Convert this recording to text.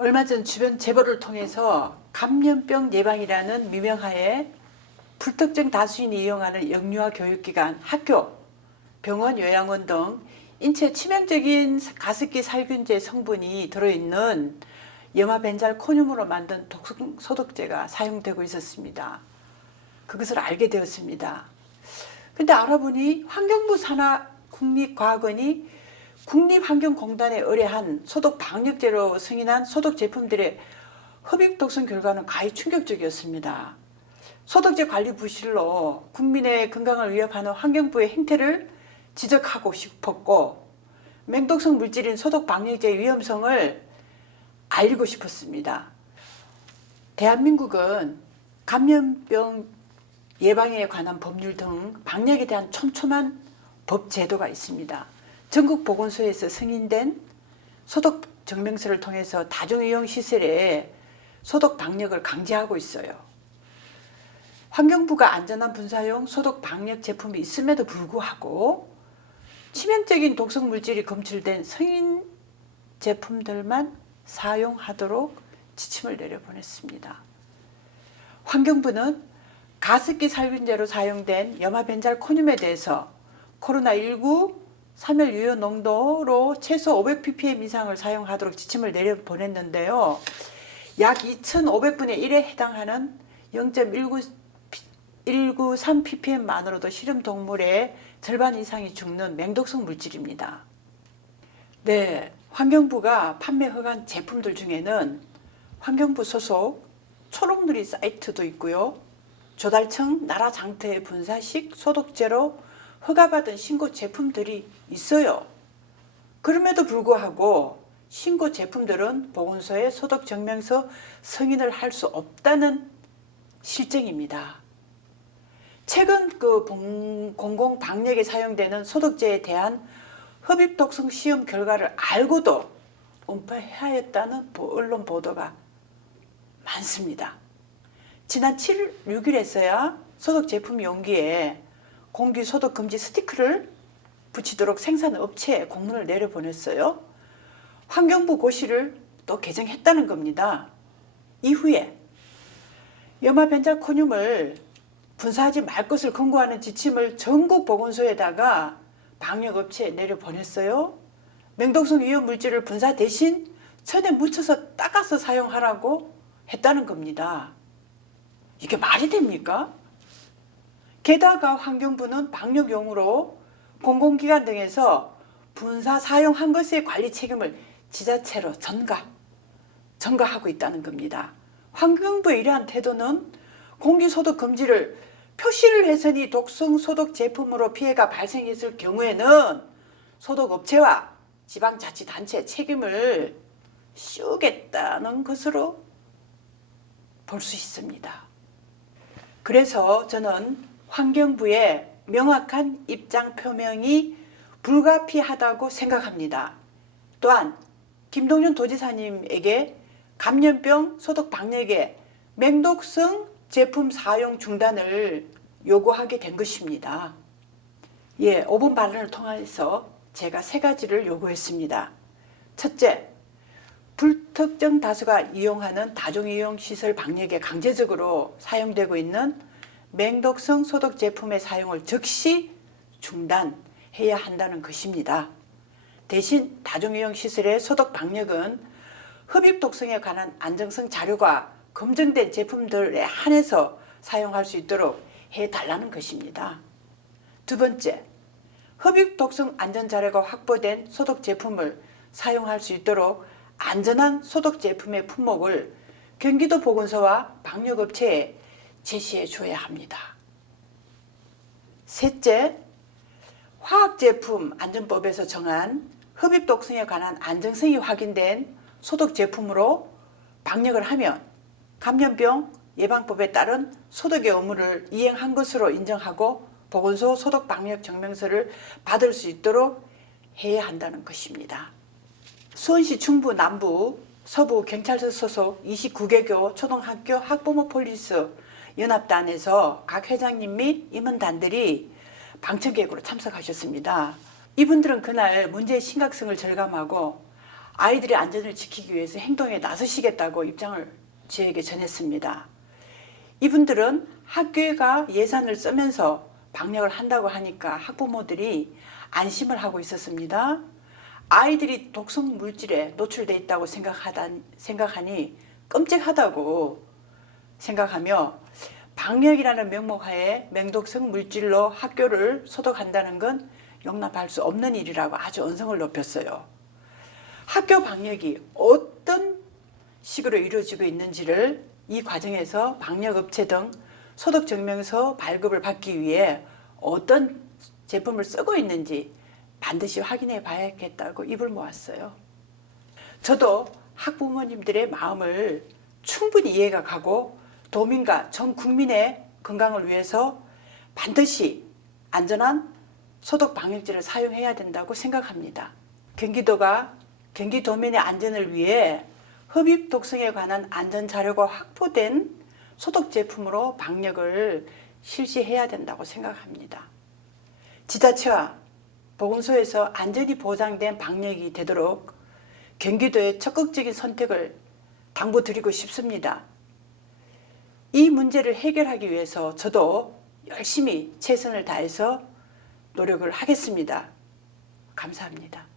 얼마 전 주변 제보를 통해서 감염병 예방이라는 미명하에 불특정 다수인이 이용하는 영유아 교육기관, 학교, 병원, 요양원 등 인체 치명적인 가습기 살균제 성분이 들어있는 염화벤잘코늄으로 만든 독성 소독제가 사용되고 있었습니다. 그것을 알게 되었습니다. 근데 알아보니 환경부 산하 국립과학원이 국립환경공단에 의뢰한 소독 방역제로 승인한 소독 제품들의 흡입 독성 결과는 가히 충격적이었습니다. 소독제 관리 부실로 국민의 건강을 위협하는 환경부의 행태를 지적하고 싶었고, 맹독성 물질인 소독 방역제의 위험성을 알리고 싶었습니다. 대한민국은 감염병 예방에 관한 법률 등 방역에 대한 촘촘한 법 제도가 있습니다. 전국 보건소에서 승인된 소독 증명서를 통해서 다중이용 시설에 소독 방역을 강제하고 있어요. 환경부가 안전한 분사용 소독 방역 제품이 있음에도 불구하고 치명적인 독성 물질이 검출된 성인 제품들만 사용하도록 지침을 내려보냈습니다. 환경부는 가습기 살균제로 사용된 염화벤잘코늄에 대해서 코로나19 3일 유효 농도로 최소 500ppm 이상을 사용하도록 지침을 내려보냈는데요. 약 2,500분의 1에 해당하는 0.193ppm만으로도 실험동물의 절반 이상이 죽는 맹독성 물질입니다. 네, 환경부가 판매 허가한 제품들 중에는 환경부 소속 초록누리 사이트도 있고요. 조달청 나라장터의 분사식 소독제로 허가받은 신고 제품들이 있어요. 그럼에도 불구하고 신고 제품들은 보건소에 소독 증명서 승인을 할 수 없다는 실정입니다. 최근 공공 방역에 사용되는 소독제에 대한 흡입 독성 시험 결과를 알고도 은폐하였다는 언론 보도가 많습니다. 지난 7일 6일에서야 소독 제품 용기에 공기 소독 금지 스티커를 붙이도록 생산업체에 공문을 내려보냈어요. 환경부 고시를 또 개정했다는 겁니다. 이후에 염화벤잘코늄을 분사하지 말 것을 권고하는 지침을 전국 보건소에다가 방역업체에 내려보냈어요. 맹독성 위험 물질을 분사 대신 천에 묻혀서 닦아서 사용하라고 했다는 겁니다. 이게 말이 됩니까? 게다가 환경부는 방역용으로 공공기관 등에서 분사 사용한 것의 관리 책임을 지자체로 전가하고 있다는 겁니다. 환경부의 이러한 태도는 공기소독 금지를 표시를 해서니 독성 소독 제품으로 피해가 발생했을 경우에는 소독업체와 지방자치단체의 책임을 씌우겠다는 것으로 볼 수 있습니다. 그래서 저는 환경부의 명확한 입장 표명이 불가피하다고 생각합니다. 또한 김동연 도지사님에게 감염병 소독 방역에 맹독성 제품 사용 중단을 요구하게 된 것입니다. 5분 발언을 통해서 제가 3가지를 요구했습니다. 첫째, 불특정 다수가 이용하는 다중이용 시설 방역에 강제적으로 사용되고 있는 맹독성 소독 제품의 사용을 즉시 중단해야 한다는 것입니다. 대신 다중이용 시설의 소독 방역은 흡입 독성에 관한 안정성 자료가 검증된 제품들에 한해서 사용할 수 있도록 해달라는 것입니다. 두 번째, 흡입 독성 안전 자료가 확보된 소독 제품을 사용할 수 있도록 안전한 소독 제품의 품목을 경기도 보건소와 방역업체에 제시해 줘야 합니다. 셋째, 화학제품 안전법에서 정한 흡입 독성에 관한 안정성이 확인된 소독 제품으로 방역을 하면 감염병 예방법에 따른 소독의 의무를 이행한 것으로 인정하고 보건소 소독 방역 증명서를 받을 수 있도록 해야 한다는 것입니다. 수원시 중부, 남부, 서부 경찰서 소속 29개교 초등학교 학부모 폴리스 연합단에서 각 회장님 및 임원단들이 방청객으로 참석하셨습니다. 이분들은 그날 문제의 심각성을 절감하고 아이들의 안전을 지키기 위해서 행동에 나서시겠다고 입장을 저에게 전했습니다. 이분들은 학교가 예산을 쓰면서 방역을 한다고 하니까 학부모들이 안심을 하고 있었습니다. 아이들이 독성 물질에 노출돼 있다고 생각하니 끔찍하다고 생각하며 방역이라는 명목하에 맹독성 물질로 학교를 소독한다는 건 용납할 수 없는 일이라고 아주 언성을 높였어요. 학교 방역이 어떤 식으로 이루어지고 있는지를 이 과정에서 방역업체 등 소독증명서 발급을 받기 위해 어떤 제품을 쓰고 있는지 반드시 확인해 봐야겠다고 입을 모았어요. 저도 학부모님들의 마음을 충분히 이해가 가고 도민과 전 국민의 건강을 위해서 반드시 안전한 소독 방역제를 사용해야 된다고 생각합니다. 경기도가 경기도민의 안전을 위해 흡입 독성에 관한 안전 자료가 확보된 소독 제품으로 방역을 실시해야 된다고 생각합니다. 지자체와 보건소에서 안전이 보장된 방역이 되도록 경기도의 적극적인 선택을 당부드리고 싶습니다. 이 문제를 해결하기 위해서 저도 열심히 최선을 다해서 노력을 하겠습니다. 감사합니다.